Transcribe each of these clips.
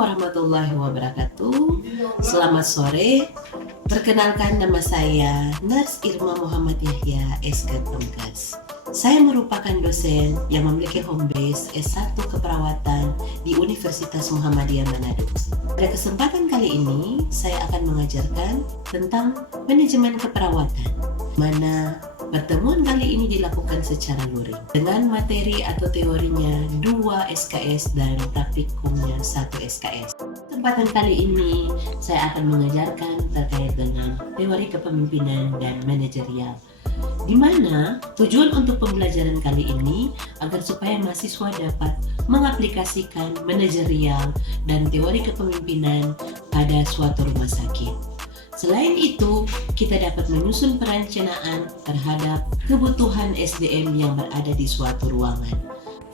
warahmatullahi wabarakatuh. Selamat sore. Perkenalkan, nama saya Nurse Irma Muhammad Yahya, SK Pemkas. Saya merupakan dosen yang memiliki home base S1 Keperawatan di Universitas Muhammadiyah Manado. Pada kesempatan kali ini, saya akan mengajarkan tentang manajemen keperawatan, mana pertemuan kali ini dilakukan secara luring dengan materi atau teorinya 2 SKS dan praktikumnya 1 SKS. Kesempatan kali ini saya akan mengajarkan terkait dengan teori kepemimpinan dan manajerial, di mana tujuan untuk pembelajaran kali ini agar supaya mahasiswa dapat mengaplikasikan manajerial dan teori kepemimpinan pada suatu rumah sakit. Selain itu, kita dapat menyusun perencanaan terhadap kebutuhan SDM yang berada di suatu ruangan.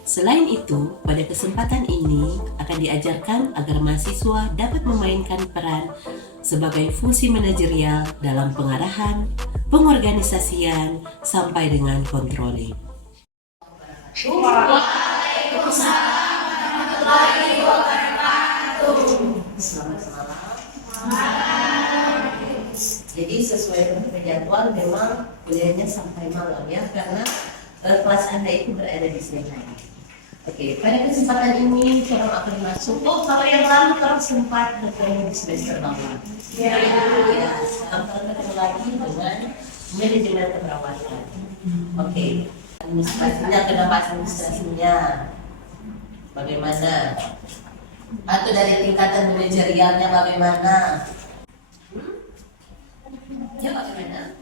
Selain itu, pada kesempatan ini akan diajarkan agar mahasiswa dapat memainkan peran sebagai fungsi manajerial dalam pengarahan, pengorganisasian, sampai dengan controlling. Waalaikumsalam warahmatullahi wabarakatuh. Selamat malam. Jadi sesuai dengan jadwal memang kuliahnya sampai malam ya, karena kelas Anda itu berada di sini. Oke, pada kesempatan ini kita akan masuk. Oh, kalau yang lalu terus sempat bertemu di semester bawah. Ya, sekarang kita ketemu lagi dengan manajemen keperawatan. Oke, administrasinya, kenapa administrasinya? Bagaimana? Atau dari tingkatan manajerialnya bagaimana? Ya, bagaimana?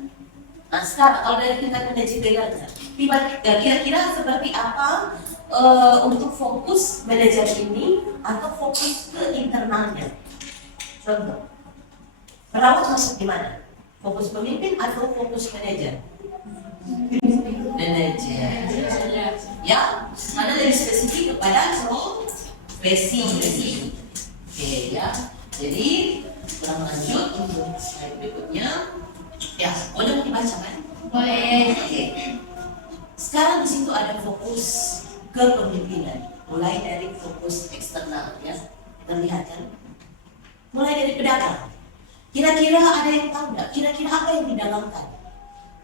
Nah, sekarang kalau dari tingkat manajerialnya, kira-kira seperti apa untuk fokus manajer ini atau fokus ke internalnya? Contoh, perawat masuk di mana? Fokus pemimpin atau fokus manajer? Manajer. Ya, karena lebih spesifik kepada profesi. Oke ya. Jadi kurang lanjut untuk slide berikutnya. Ya, boleh dibaca kan? Boleh. Oke. Sekarang di situ ada fokus kepemimpinan, mulai dari fokus eksternal ya, terlihat kan? Mulai dari pedagang. Kira-kira ada yang tahu nggak? Kira-kira apa yang didagangkan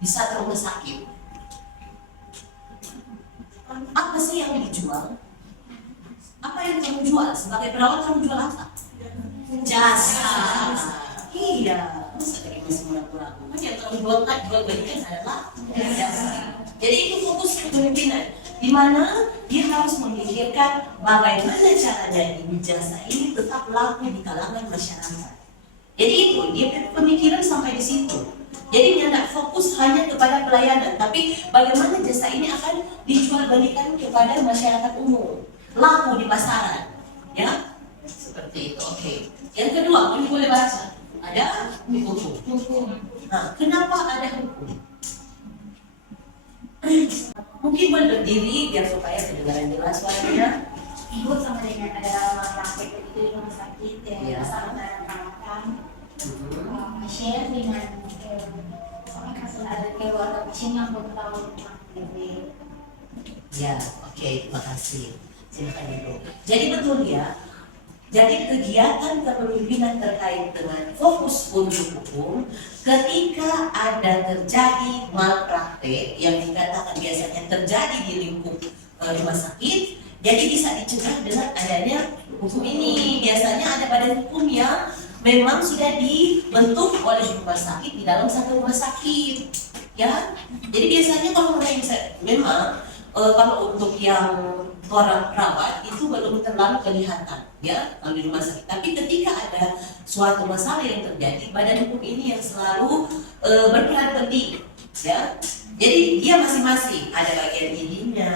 di satu rumah sakit? Apa sih yang dijual? Apa yang kamu jual? Sebagai perawat kamu jual apa? Jasa. Iya. Masa dari masih murah-murah? Yang kamu jual belikan adalah jasa. Jadi itu fokus kepemimpinan, di mana dia harus memikirkan bagaimana caranya ini jasa ini tetap laku di kalangan masyarakat. Jadi itu dia pemikiran sampai di situ. Jadi dia tidak fokus hanya kepada pelayanan, tapi bagaimana jasa ini akan dijual belikan kepada masyarakat umum, laku di pasaran, ya seperti itu. Oke. Yang kedua, boleh baca. Ada hukum. Nah, kenapa ada hukum? Mungkin boleh berdiri biar supaya kedengaran jelas suaranya. Ibu sama dengan ada praktek itu di rumah sakit ya, sama dengan perawatan, share dengan sama kasih ada keluarga pasien yang belum tahu tentang TB. Ya, oke, terima kasih. Silakan Ibu. Jadi betul ya. Jadi kegiatan kepemimpinan terkait dengan fokus untuk hukum ketika ada terjadi malpraktek yang dikatakan biasanya terjadi di lingkup rumah sakit, jadi bisa dicegah dengan adanya hukum ini. Biasanya ada badan hukum yang memang sudah dibentuk oleh rumah sakit di dalam satu rumah sakit, ya. Jadi biasanya kalau memang kalau untuk yang orang perawat itu belum terlalu kelihatan ya kalau di rumah sakit. Tapi ketika ada suatu masalah yang terjadi, badan hukum ini yang selalu berperan penting ya. Jadi dia masing-masing ada bagian ininya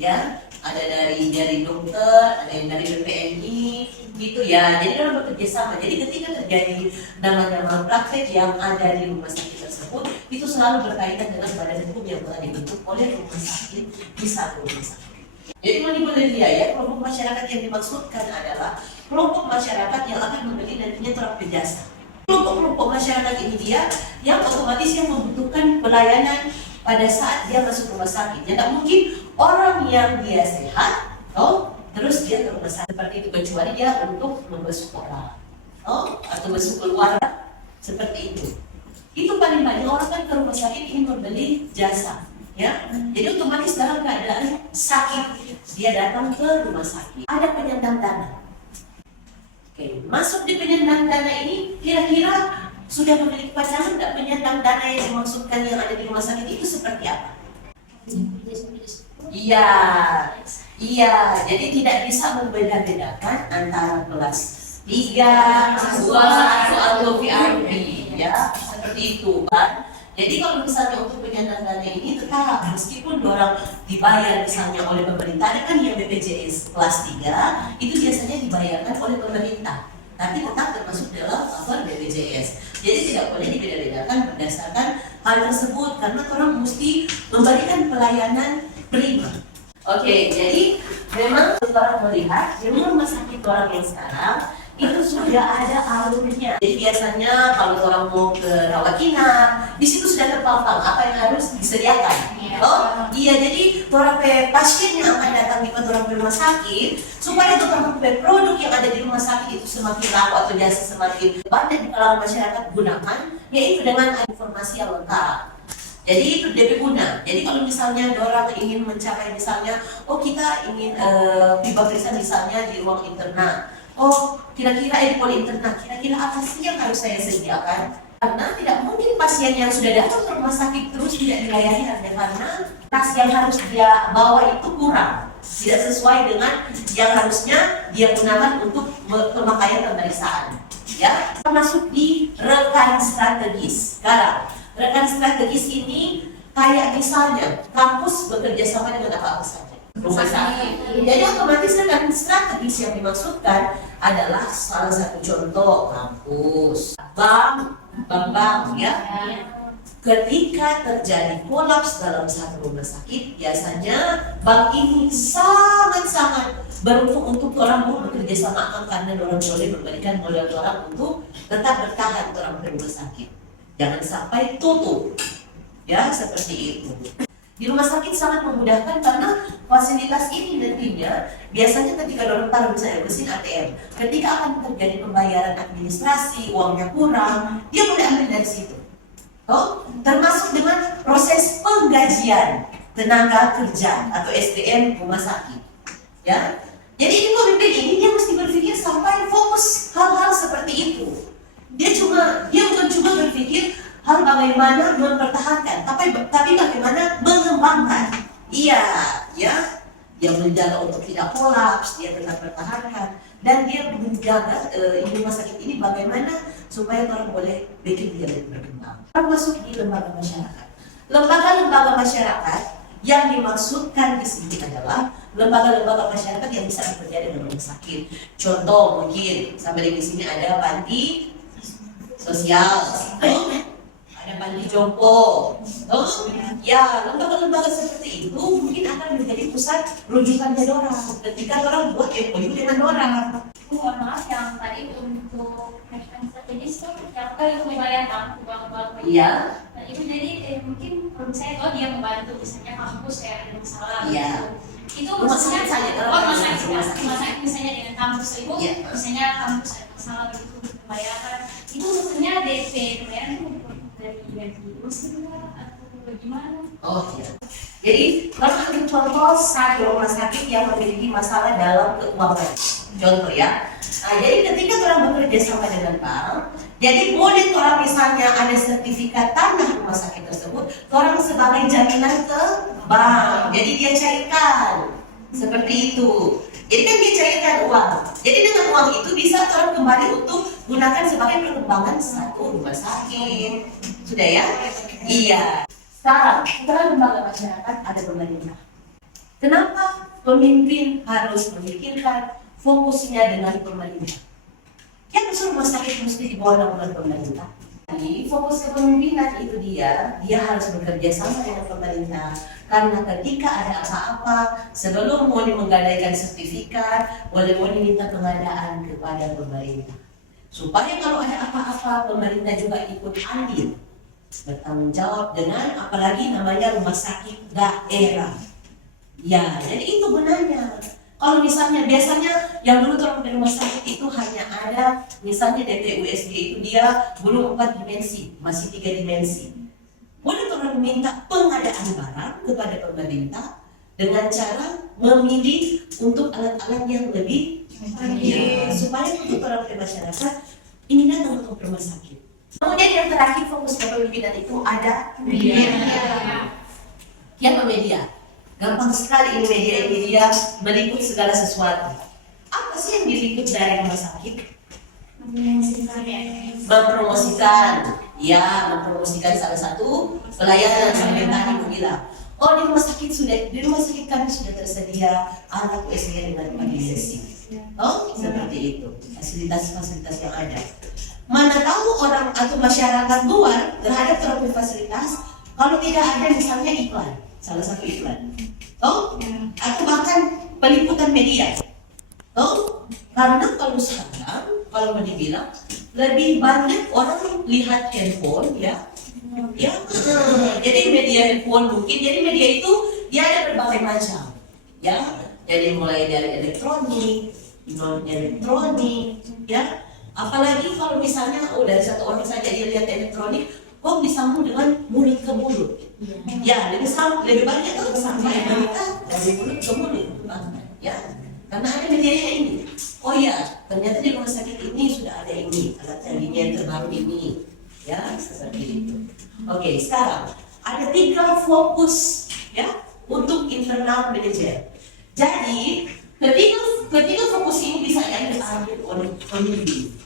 ya, ada dari dokter, ada yang dari BPNI gitu ya. Jadi orang bekerja sama. Jadi ketika terjadi namanya malpraktek yang ada di rumah sakit tersebut, itu selalu berkaitan dengan badan hukum yang telah dibentuk oleh rumah sakit di satu rumah sakit. Jadi boleh lihat ya, kelompok masyarakat yang dimaksudkan adalah kelompok masyarakat yang akan membeli dan menyetor jasa. Kelompok masyarakat ini dia yang otomatis yang membutuhkan pelayanan pada saat dia masuk rumah sakit. Ya, tak mungkin orang yang dia sehat, terus dia ke rumah sakit seperti itu, kecuali dia untuk membesuk orang, atau besuk keluarga seperti itu. Itu paling banyak orang kan ke rumah sakit ingin membeli jasa, ya. Jadi otomatis dalam keadaan sakit dia datang ke rumah sakit. Ada penyandang dana. Oke, masuk di penyandang dana ini kira-kira sudah memiliki pasangan nggak penyandang dana yang dimaksudkan yang ada di rumah sakit itu seperti apa? Iya, iya. Jadi tidak bisa membeda-bedakan antara kelas 3, 2, 1 atau VIP, ya seperti itu kan. Jadi kalau misalnya untuk penyandang dana ini tetap meskipun orang dibayar misalnya oleh pemerintah, kan yang BPJS kelas 3 itu biasanya dibayarkan oleh pemerintah, tapi tetap termasuk dalam cover BPJS. Jadi tidak boleh dibeda-bedakan berdasarkan hal tersebut karena orang mesti memberikan pelayanan prima. Oke, jadi memang orang melihat di rumah sakit orang yang sekarang itu sudah ada alurnya. Jadi biasanya kalau orang mau ke rawat inap, di situ sudah terpampang apa yang harus disediakan. Iya, jadi orang pasien yang akan datang di orang rumah sakit supaya orang produk yang ada di rumah sakit itu semakin laku atau jasa semakin banyak di kalangan masyarakat gunakan, yaitu dengan informasi yang lengkap. Jadi itu DP guna. Jadi kalau misalnya orang ingin mencapai misalnya, kita ingin diperiksa misalnya di ruang interna. Kira-kira di poli interna, kira-kira apa sih yang harus saya sediakan? Karena tidak mungkin pasien yang sudah datang ke rumah sakit terus tidak dilayani karena tas yang harus dia bawa itu kurang, tidak sesuai dengan yang harusnya dia gunakan untuk pemakaian pemeriksaan. Ya, termasuk di rekan strategis. Sekarang rekan strategis ini kayak misalnya kampus bekerja sama dengan apa saja. Rumah sakit. Jadi otomatis rekan strategis yang dimaksudkan adalah salah satu contoh kampus, bank, ya. Ketika terjadi kolaps dalam satu rumah sakit, biasanya bank ini sangat-sangat beruntung untuk orang mau bekerja sama karena orang boleh memberikan modal orang untuk tetap bertahan orang di rumah sakit. Jangan sampai tutup, ya seperti itu. Di rumah sakit sangat memudahkan karena fasilitas ini nantinya biasanya ketika orang taruh misalnya mesin ATM, ketika akan terjadi pembayaran administrasi, uangnya kurang, dia boleh ambil dari situ. Termasuk dengan proses penggajian tenaga kerja atau SDM rumah sakit. Ya, jadi ini pemimpin ini dia mesti berpikir sampai fokus hal-hal seperti itu. Dia bukan cuma berpikir hal bagaimana mempertahankan, tapi bagaimana mengembangkan. Iya, ya, dia menjaga untuk tidak kolaps, dia tetap pertahankan, dan dia menjaga rumah sakit ini bagaimana supaya orang boleh bikin dia lebih berkembang. Termasuk di lembaga masyarakat. Lembaga-lembaga masyarakat yang dimaksudkan di sini adalah lembaga-lembaga masyarakat yang bisa bekerja dengan rumah sakit. Contoh mungkin sampai di sini ada panti sosial. Ada panti jompo, ya lembaga-lembaga seperti itu mungkin akan menjadi pusat rujukannya orang ketika orang buat MOU dengan orang. Mohon maaf yang tadi untuk rekan strategis itu yang itu membayarkan uang-uang. Iya. Nah itu jadi mungkin kalau saya tahu dia membantu misalnya kampus ada masalah. Iya. Itu maksudnya rumah sakit misalnya dengan kampus itu, misalnya kampus ada masalah begitu membayarkan itu maksudnya DP pembayaran itu dari muslim atau bagaimana? Iya. Jadi kalau ambil contoh satu rumah sakit yang memiliki masalah dalam keuangan, contoh ya. Jadi ketika orang bekerja sama dengan bank, jadi boleh orang misalnya ada sertifikat tanah rumah sakit tersebut, orang sebagai jaminan ke bank. Jadi dia cairkan seperti itu. Jadi kan dia cairkan uang. Jadi dengan uang itu bisa orang kembali untuk gunakan sebagai perkembangan satu rumah sakit. Sudah ya? Iya. Sekarang, setelah lembaga masyarakat ada pemerintah. Kenapa pemimpin harus memikirkan fokusnya dengan pemerintah? Yang rumah sakit mesti dibawa naungan pemerintah. Jadi fokus kepemimpinan itu dia harus bekerja sama dengan pemerintah. Karena ketika ada apa-apa, sebelum mau menggadaikan sertifikat, mau diminta pengadaan kepada pemerintah. Supaya kalau ada apa-apa, pemerintah juga ikut andil, bertanggung jawab dengan apalagi namanya rumah sakit daerah. Ya, jadi itu gunanya. Kalau misalnya biasanya yang dulu orang di rumah sakit itu hanya ada misalnya DP USG itu dia belum 4 dimensi, masih 3 dimensi. Boleh orang minta pengadaan barang kepada pemerintah dengan cara memilih untuk alat-alat yang lebih supaya untuk orang masyarakat ini datang untuk rumah sakit. Kemudian yang terakhir fokus kepemimpinan itu ada media. Yang media. Gampang sekali ini media meliput segala sesuatu. Apa sih yang diliput dari rumah sakit? Mempromosikan salah satu pelayanan sampai tadi aku bilang. Oh di rumah sakit kami sudah tersedia alat USG dengan imunisasi. Oh seperti itu fasilitas-fasilitas yang ada. Mana tahu orang atau masyarakat luar terhadap terapi fasilitas kalau tidak ada misalnya iklan, salah satu iklan. Oh, atau bahkan peliputan media. Oh, karena kalau sekarang, kalau mau dibilang, lebih banyak orang lihat handphone, ya. Jadi media handphone mungkin, jadi media itu dia ada berbagai macam, ya. Jadi mulai dari elektronik, non elektronik, ya. Apalagi kalau misalnya, dari satu orang saja dia lihat elektronik, kok disambung dengan mulut ke mulut. Ya, lebih banyak tuh sampai berita dari mulut ke mulut. Ya, karena ada medianya ini. Oh ya, ternyata di rumah sakit ini sudah ada ini, alat canggihnya yang terbaru ini. Ya, seperti itu. Oke, sekarang ada 3 fokus ya untuk internal manager. Jadi, ketiga fokus ini bisa diambil oleh pemimpin.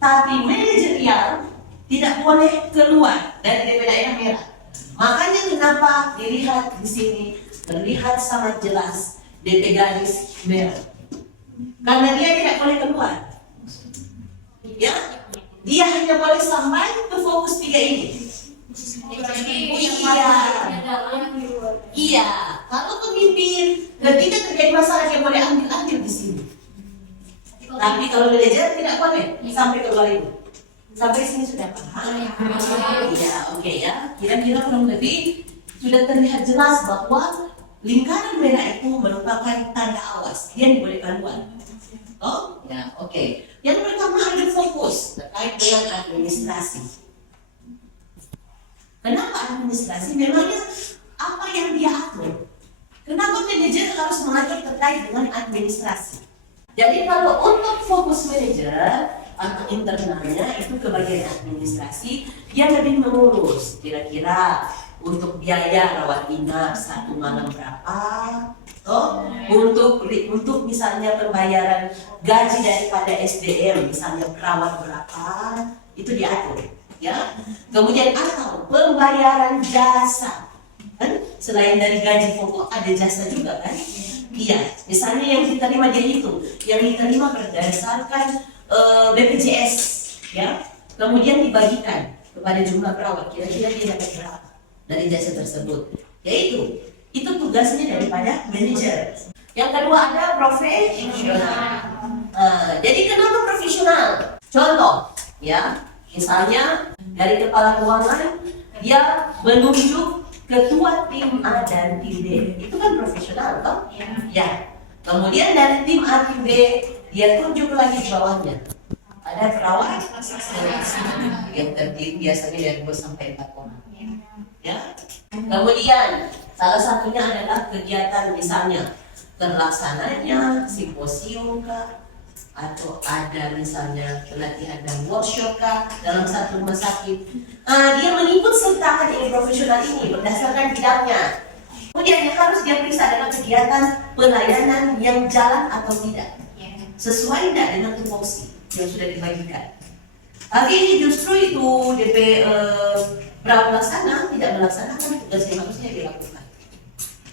Tapi manajerial tidak boleh keluar dari DP daerah merah. Makanya kenapa dilihat di sini terlihat sangat jelas DP garis merah. Karena dia tidak boleh keluar. Ya, dia hanya boleh sampai ke fokus 3 ini. Iya. Kalau pemimpin ketika terjadi masalah dia boleh ambil di sini. Tapi kalau manajer tidak boleh sampai keluar itu. Sampai sini sudah paham? Iya, oke ya. Kira-kira kurang lebih sudah terlihat jelas bahwa lingkaran merah itu merupakan tanda awas. Dia dibolehkan keluar. Oh, ya, oke. Yang pertama ada fokus terkait dengan administrasi. Kenapa administrasi? Memangnya apa yang dia atur? Kenapa manajer harus mengatur terkait dengan administrasi? Jadi kalau untuk fokus manajer atau internalnya itu ke bagian administrasi, dia lebih mengurus kira-kira untuk biaya rawat inap 1 malam berapa, untuk misalnya pembayaran gaji daripada SDM misalnya perawat berapa, itu diatur, ya. Kemudian atau pembayaran jasa, kan selain dari gaji pokok ada jasa juga kan? Iya, misalnya yang diterima dia itu, yang diterima berdasarkan BPJS, ya, kemudian dibagikan kepada jumlah perawat, kira-kira dia dapat berapa dari jasa tersebut, yaitu itu tugasnya daripada manajer. Yang kedua ada profesional. Jadi kenapa profesional? Contoh, ya, misalnya dari kepala keuangan dia menunjuk ketua tim A dan tim B, itu kan profesional, toh? Ya. Kemudian dari tim A tim B dia tunjuk lagi di bawahnya. Ada perawat yang terdiri biasanya dari 2 sampai 4 orang. Ya. Kemudian salah satunya adalah kegiatan misalnya terlaksananya simposium kah, atau ada misalnya pelatihan dan workshop kah dalam satu rumah sakit. Dia mengikut sertakan ini profesional ini berdasarkan bidangnya. Kemudian yang harus dia periksa adalah kegiatan pelayanan yang jalan atau tidak, sesuai tidak dengan tupoksi yang sudah dibagikan. Tapi ini justru itu DP pelaksana tidak melaksanakan tugas yang harusnya dilakukan.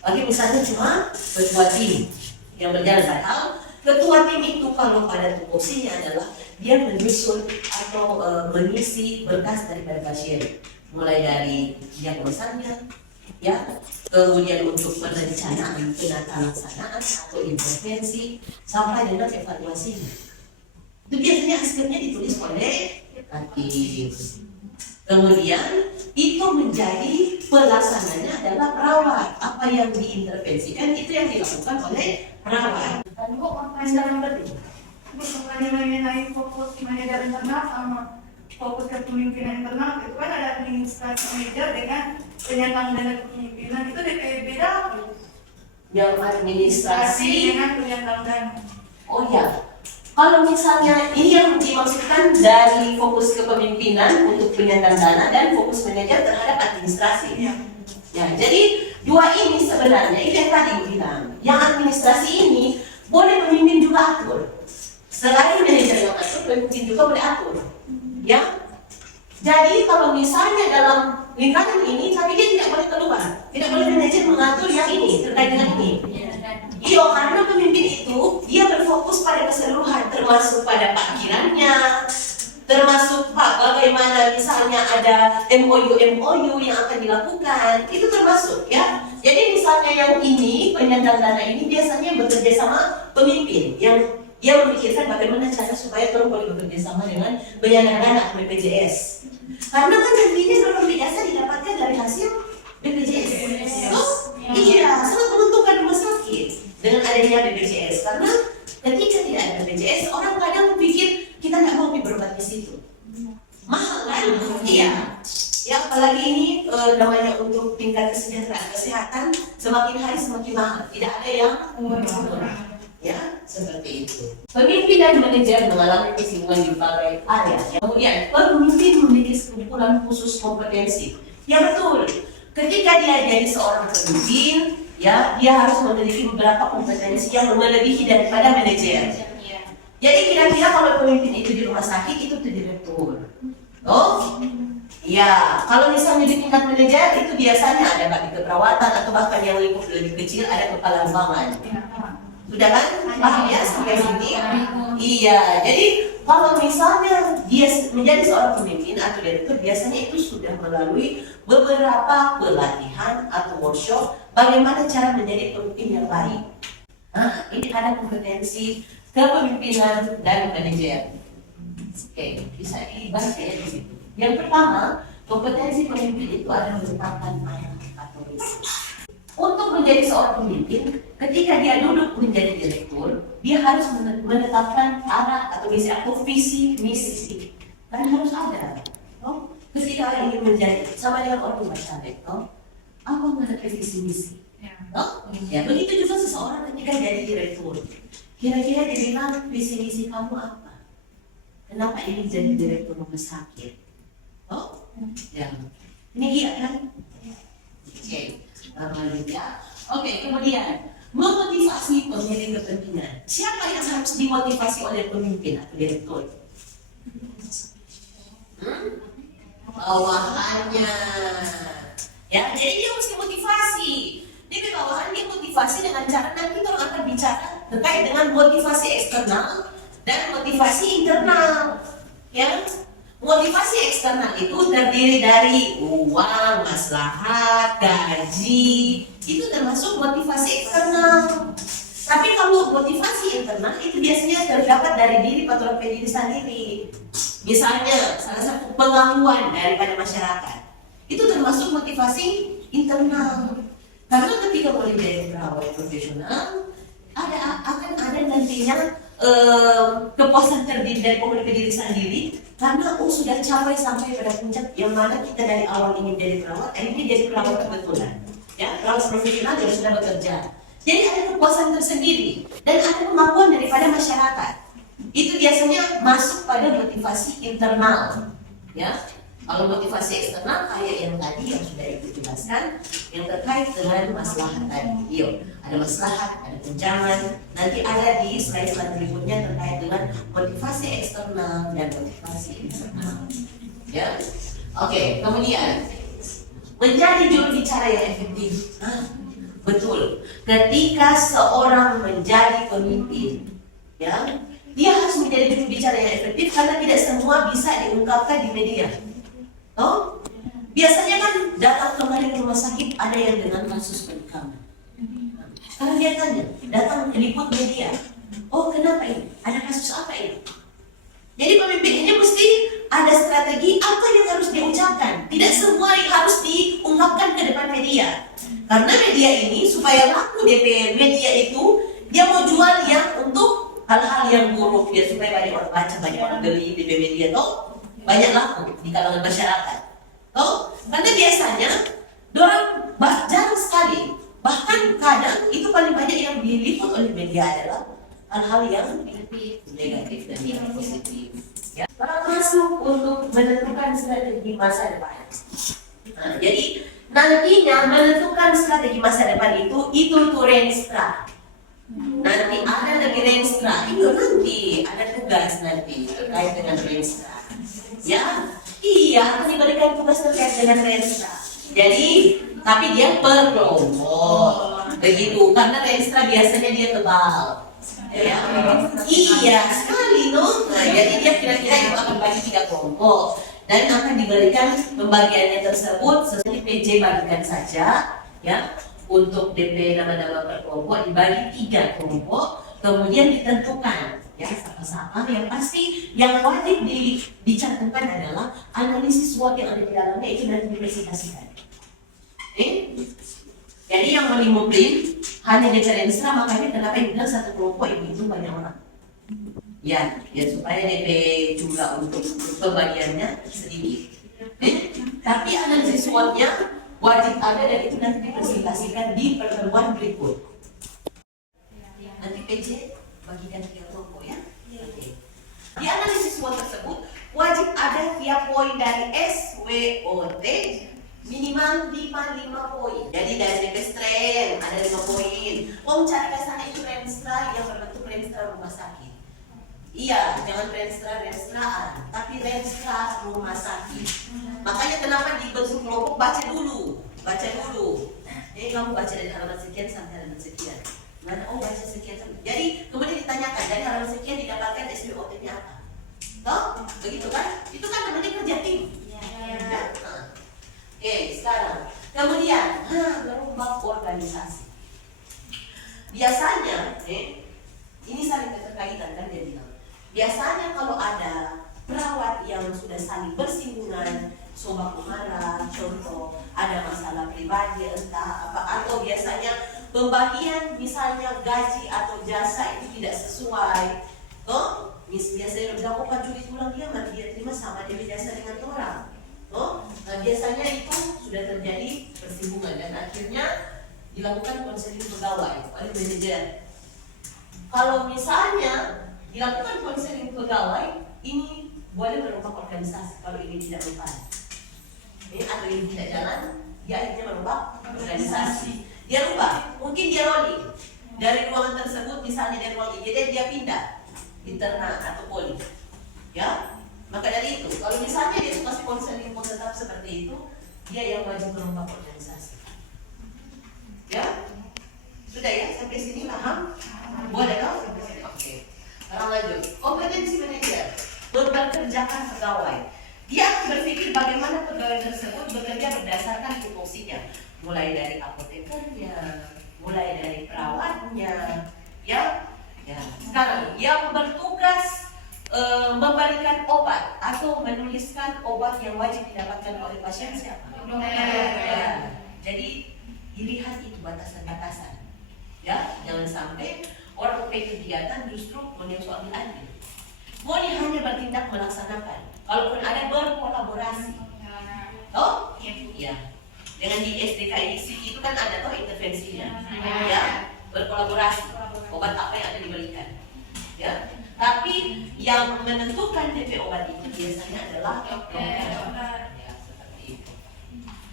Bagi misalnya cuma ketua tim yang berjalan, padahal ketua tim itu kalau pada tupoksinya adalah dia menyusun atau mengisi berkas daripada pasien, mulai dari diagnosanya, ya, kemudian untuk perencanaan penata-laksanaan atau intervensi sampai dengan evaluasinya. Itu biasanya hasilnya ditulis oleh tim. Kemudian itu menjadi pelaksananya adalah perawat. Apa yang diintervensikan itu yang dilakukan oleh perawat. Dan Bu, pertanyaan berikutnya. Bu, mengenai fokus manajer internal sama fokus kepemimpinan internal itu kan ada administrasi manajer dengan penyandang dana kepemimpinan itu beda. Yang administrasi dengan penyandang dana. Oh ya, kalau misalnya ini yang dimaksudkan dari fokus kepemimpinan untuk penyandang dana dan fokus manajer terhadap administrasi. Ya. Ya, jadi dua ini sebenarnya itu yang tadi gue bilang. Yang administrasi ini boleh pemimpin juga atur. Selain manajer yang atur, pemimpin juga boleh atur. Ya, jadi kalau misalnya dalam lingkaran ini, tapi dia tidak boleh keluar, tidak boleh manajer mengatur yang ini terkait dengan ini. Iya, karena pemimpin itu dia berfokus pada keseluruhan, termasuk pada parkirannya, termasuk bagaimana misalnya ada MOU yang akan dilakukan, itu termasuk ya. Jadi misalnya yang ini penyandang dana ini biasanya bekerja sama pemimpin yang dia memikirkan bagaimana cara supaya orang boleh bekerja sama dengan penyandang dana atau BPJS. Karena kan nantinya donor biasa didapatkan dari hasil BPJS. Iya, sangat menguntungkan rumah sakit dengan adanya BPJS. Karena ketika tidak ada BPJS, orang kadang berpikir kita nggak mau berobat di situ. Mahal kan? Iya. Ya apalagi ini namanya untuk tingkat kesehatan semakin hari semakin mahal. Tidak ada yang murah. Ya, seperti itu. Pemimpin dan manajer mengalami kesinggungan di berbagai area. Kemudian, pemimpin memiliki sekumpulan khusus kompetensi. Ya betul. Ketika dia jadi seorang pemimpin, ya dia harus memiliki beberapa kompetensi yang melebihi daripada manajer. Jadi kira-kira kalau pemimpin itu di rumah sakit itu tuh direktur. Oh, ya kalau misalnya di tingkat manajer itu biasanya ada bagi keperawatan atau bahkan yang lingkup lebih kecil ada kepala ruangan. Sudah kan? Paham ya sampai sini? Iya, jadi kalau misalnya dia menjadi seorang pemimpin atau direktur, biasanya itu sudah melalui beberapa pelatihan atau workshop bagaimana cara menjadi pemimpin yang baik. Nah, ini ada kompetensi kepemimpinan dan manajer. Oke, bisa dibahas ya di situ. Yang pertama, kompetensi pemimpin itu adalah menetapkan arah atau misi. Untuk menjadi seorang pemimpin, ketika dia duduk menjadi direktur, dia harus menetapkan arah atau misi atau visi misi. Dan harus ada. Oh, ketika ingin menjadi sama dengan orang tua caleg, apa mengenai visi misi? Ya, begitu juga seseorang ketika jadi direktur. Kira-kira dia bilang visi misi kamu apa? Kenapa ingin jadi direktur rumah sakit? Oh, ya, ini dia kan? Oke. Oke, kemudian memotivasi pemilik kepentingan. Siapa yang harus dimotivasi oleh pemimpin atau direktur? Bawahannya. Ya, jadi dia harus dimotivasi. Di bawahan dia motivasi dengan cara nanti kita akan bicara terkait dengan motivasi eksternal dan motivasi internal. Ya. Motivasi eksternal itu terdiri dari uang, maslahat, gaji, itu termasuk motivasi eksternal. Tapi kalau motivasi internal itu biasanya terdapat dari diri patologi diri sendiri. Misalnya salah satu pengakuan daripada masyarakat, itu termasuk motivasi internal. Karena ketika boleh jadi perawat profesional, akan ada nantinya kepuasan terdiri dari komunikasi diri sendiri karena sudah capai sampai pada puncak yang mana kita dari awal ingin jadi perawat, akhirnya jadi perawat kebetulan, ya perawat profesional yang sudah bekerja. Jadi ada kepuasan tersendiri dan ada pengakuan daripada masyarakat. Itu biasanya masuk pada motivasi internal, ya. Kalau motivasi eksternal kayak yang tadi yang sudah Ibu jelaskan, yang terkait dengan maslahat tadi. Yuk, ada maslahat, ada tunjangan. Nanti ada di slide berikutnya terkait dengan motivasi eksternal dan motivasi internal. Ya, oke. Kemudian menjadi juru bicara yang efektif. Betul. Ketika seorang menjadi pemimpin, ya, dia harus menjadi juru bicara yang efektif karena tidak semua bisa diungkapkan di media. Oh, biasanya kan datang kembali ke rumah sakit ada yang dengan kasus penikaman. Sekarang dia tanya, datang meliput media. Oh, kenapa ini? Ada kasus apa ini? Jadi pemimpin ini mesti ada strategi apa yang harus diucapkan. Tidak semua yang harus diungkapkan ke depan media. Karena media ini supaya laku DP media itu, dia mau jual yang untuk hal-hal yang buruk ya, supaya banyak orang baca, banyak orang beli DP media toh, banyak laku di kalangan masyarakat. Toh, karena biasanya dorang jarang sekali, bahkan kadang itu paling banyak yang diliput oleh media adalah hal-hal yang negatif dan yang positif. Ya, masuk untuk menentukan strategi masa depan. Nah, jadi nantinya menentukan strategi masa depan itu tuh Renstra. Nanti ada lagi Renstra, itu nanti ada tugas nanti terkait dengan Renstra. Ya, iya akan diberikan tugas terkait dengan Renstra. Jadi, tapi dia per kelompok, begitu. Karena Renstra biasanya dia tebal. Ya, iya sekali no. Nah, jadi dia kira-kira itu akan bagi 3 kelompok dan akan diberikan pembagiannya tersebut sesuai PJ bagikan saja ya, untuk DP nama-nama per kelompok dibagi 3 kelompok, kemudian ditentukan ya siapa-siapa yang pasti yang wajib dicantumkan adalah analisis SWOT yang ada di dalamnya itu nanti dipresentasikan. Jadi yang melimutin hanya Renstra, makanya kenapa yang bilang 1 kelompok itu banyak orang. Ya supaya DP jumlah untuk pembagiannya sedikit. Tapi analisis SWOT-nya wajib ada dan itu nanti dipresentasikan di pertemuan berikut. Nanti PJ bagikan 3 kelompok ya. Di analisis SWOT tersebut wajib ada tiap poin dari SWOT minimal 5 poin. Jadi dari DP strength ada 5 poin. Cari ke sana itu Renstra yang berbentuk Renstra rumah sakit. Iya, jangan Renstraan, tapi Renstra rumah sakit. Makanya kenapa dibentuk kelompok baca dulu. Kamu baca dari halaman sekian sampai halaman sekian. Mana baca sekian. Jadi kemudian ditanyakan dari halaman sekian didapatkan SWOT-nya apa? Toh, begitu kan? Itu kan namanya kerja tim. Ya. Oke, sekarang kemudian merubah organisasi. Biasanya, ini saling keterkaitan kan dia bilang. Biasanya kalau ada perawat yang sudah saling bersinggungan, sobat marah, contoh ada masalah pribadi entah apa, atau biasanya pembagian misalnya gaji atau jasa itu tidak sesuai, toh biasanya bilang Pak Juli pulang dia terima sama dia jasa dengan orang. Nah, biasanya itu sudah terjadi persinggungan dan akhirnya dilakukan konseling pegawai oleh manajer. Kalau misalnya dilakukan konseling pegawai, ini boleh merubah organisasi kalau ini tidak mempan. Atau ini tidak jalan, dia akhirnya merubah organisasi. Dia rubah, mungkin dia rolling dari ruangan tersebut, misalnya dari ruang IGD dia pindah internal atau poli. Ya. Maka dari itu, kalau misalnya dia masih konseling tetap seperti itu, dia yang wajib merubah organisasi. Ya, sudah ya sampai sini paham? Boleh dong sampai sini. Oke. Sekarang lanjut. Kompetensi manajer memperkerjakan pegawai. Dia akan berpikir bagaimana pegawai tersebut bekerja berdasarkan tupoksinya, mulai dari apotekernya, mulai dari perawatnya, ya. Sekarang yang bertugas memberikan obat atau menuliskan obat yang wajib didapatkan oleh pasien siapa? Ya. Jadi dilihat itu batasan-batasan. Ya, jangan sampai orang kegiatan justru menyusul ambil. Boleh hanya bertindak melaksanakan. Kalaupun ada berkolaborasi. Oh, iya. Dengan di SDKIC itu kan ada toh intervensinya. Ya, berkolaborasi. Obat apa yang akan diberikan. Ya. Tapi yang menentukan DP obat itu biasanya adalah dokter. Ya, seperti itu.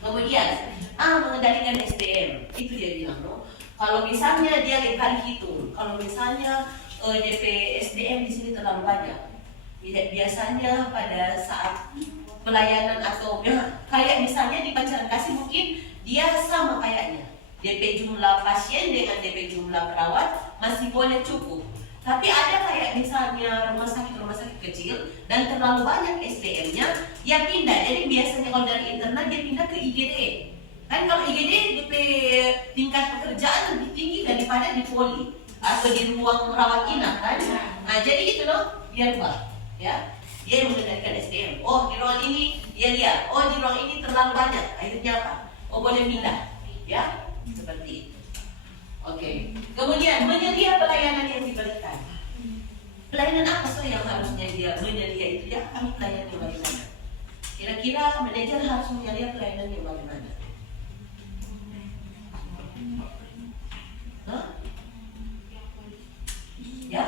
Kemudian, mengendalikan SDM. Itu dia bilang, no? Kalau misalnya dia kali hitung, kalau misalnya DP SDM di sini terlalu banyak, biasanya pada saat pelayanan atau kayak misalnya di Pancaran Kasih mungkin dia sama kayaknya. DP jumlah pasien dengan DP jumlah perawat masih boleh cukup. Tapi ada kayak misalnya rumah sakit kecil dan terlalu banyak SDM-nya, dia pindah. Jadi biasanya kalau dari internal dia pindah ke IGD. Kan kalau IGD DP tingkat pekerjaan lebih tinggi daripada di poli atau di ruang rawat inap kan. Nah jadi itu loh dia rubah. Ya. Dia yang mengendalikan SDM. Oh, di ruangan ini dia lihat. Oh, di ruang ini terlalu banyak. Akhirnya apa? Oh, boleh pindah. Ya, seperti itu. Oke. Kemudian menyedia pelayanan yang diberikan. Pelayanan apa sih yang harusnya dia menyedia itu? Ya, kami pelayanan yang bagaimana? Kira-kira manajer harus menyedia pelayanan yang bagaimana? Hah? Ya?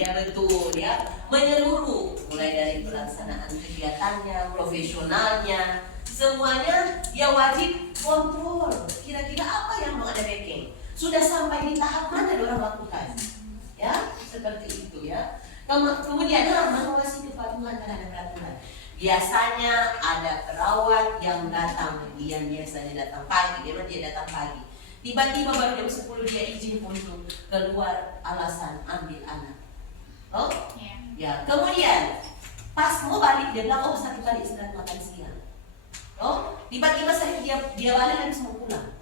Ya betul ya, menyeluruh mulai dari pelaksanaan kegiatannya, profesionalnya, semuanya dia wajib kontrol. Kira-kira apa yang mau ada backing? Sudah sampai di tahap mana orang lakukan? Ya, seperti itu ya. Kemudian mengawasi kepatuhan terhadap peraturan. Biasanya ada perawat yang datang, dia biasanya datang pagi, memang dia datang pagi. Tiba-tiba baru jam 10 dia izin untuk keluar alasan ambil anak. Oh, ya. Kemudian pas mau balik dia bilang, oh satu kali istirahat makan siang. Oh, tiba-tiba dia balik dan mau pulang.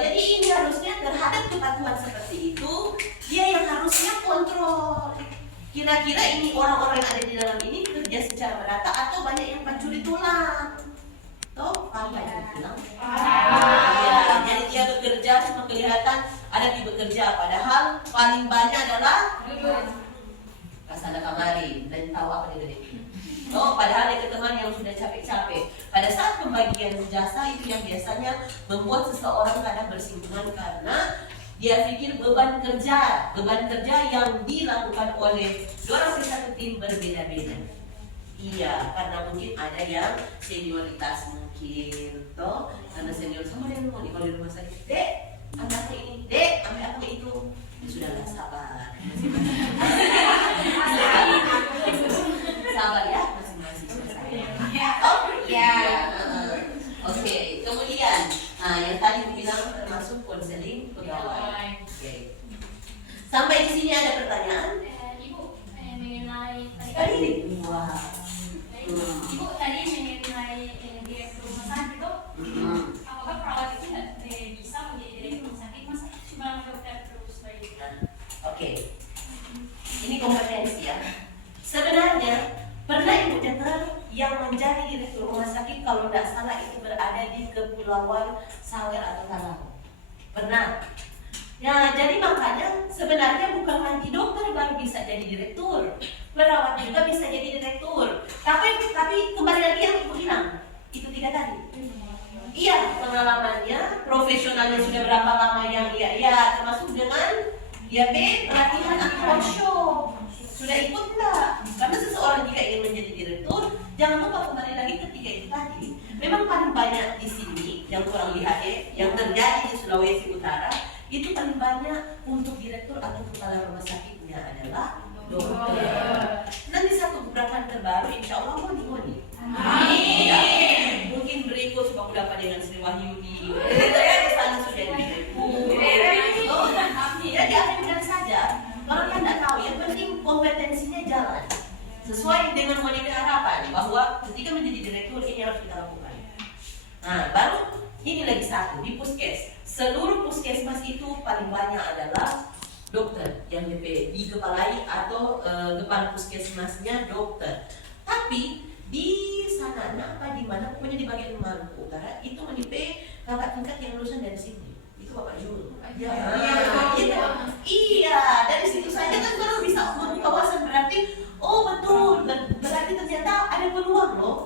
Jadi ini harusnya terhadap kepatuhan seperti itu dia yang harusnya kontrol. Kira-kira ini orang-orang yang ada di dalam ini kerja secara merata atau banyak yang pencuri tulang? Toh, apa yang bilang? Ya, jadi dia bekerja cuma kelihatan ada di bekerja, padahal paling banyak adalah kasana kamari dan tahu apa dia tadi. Oh, padahal ada teman yang sudah capek-capek. Pada saat pembagian jasa itu yang biasanya membuat seseorang kadang bersinggungan karena dia pikir beban kerja yang dilakukan oleh orang di satu tim berbeda-beda. Iya, karena mungkin ada yang senioritas mungkin, toh karena senior sama dia mau di kalau di rumah sakit, dek, ambil aku ini, dek, ambil aku itu, ya sudah lah sabar, sabar ya, masing-masing selesai. Oh, ya, oke. Kemudian, yang tadi aku bilang termasuk konseling pegawai. Oke. Sampai di sini ada pertanyaan? Ibu mengenai Tadi, wah. Ibu tadi mengenai direktur rumah sakit itu, apakah perawat itu nggak bisa menjadi direktur rumah sakit? Masa cuma dokter terus baik? Oke, ini kompetensi ya. Sebenarnya pernah ibu dengar yang menjadi direktur rumah sakit kalau tidak salah itu berada di Kepulauan Sawer atau Talaut? Pernah? Ya, jadi makanya sebenarnya bukan lagi dokter baru bisa jadi direktur, perawat juga bisa jadi direktur. Tapi kembali lagi yang ibu bilang, itu tiga tadi. Iya, pengalamannya, profesionalnya sudah berapa lama yang ya termasuk dengan pelatihan atau workshop. Sudah ikut enggak? Karena seseorang jika ingin menjadi direktur, jangan lupa kembali lagi ketiga itu tadi. Memang paling banyak di sini yang kurang lihat yang terjadi di Sulawesi Utara itu paling banyak untuk direktur atau kepala rumah sakitnya adalah dokter. Nanti satu gebrakan terbaru, insya Allah moni. Amin. Ya, mungkin berikut sebab dapat dengan Sri Wahyudi. Saya di sana sudah direktur. Jadi ada saja. Kalau kita tidak tahu, yang penting kompetensinya jalan sesuai dengan wanita harapan bahwa ketika menjadi direktur ini harus kita lakukan. Nah, baru ini lagi satu di puskes. Seluruh puskesmas itu paling banyak adalah dokter yang dikepalai atau kepala puskesmasnya dokter. Tapi di sana apa di mana pokoknya di bagian Maluku Utara itu menimpe kakak tingkat yang lulusan dari sini. Itu Bapak Jul. Ya, iya, dari situ saja kan baru bisa membuka wawasan berarti oh betul berarti ternyata ada peluang loh.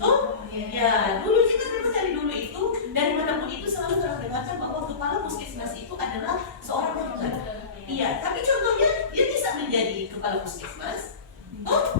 Oh, ya dulu kita memang dari dulu itu dari manapun itu selalu terdengarkan bahwa kepala puskesmas itu adalah seorang dokter. Iya, tapi contohnya dia bisa menjadi kepala puskesmas. Oh,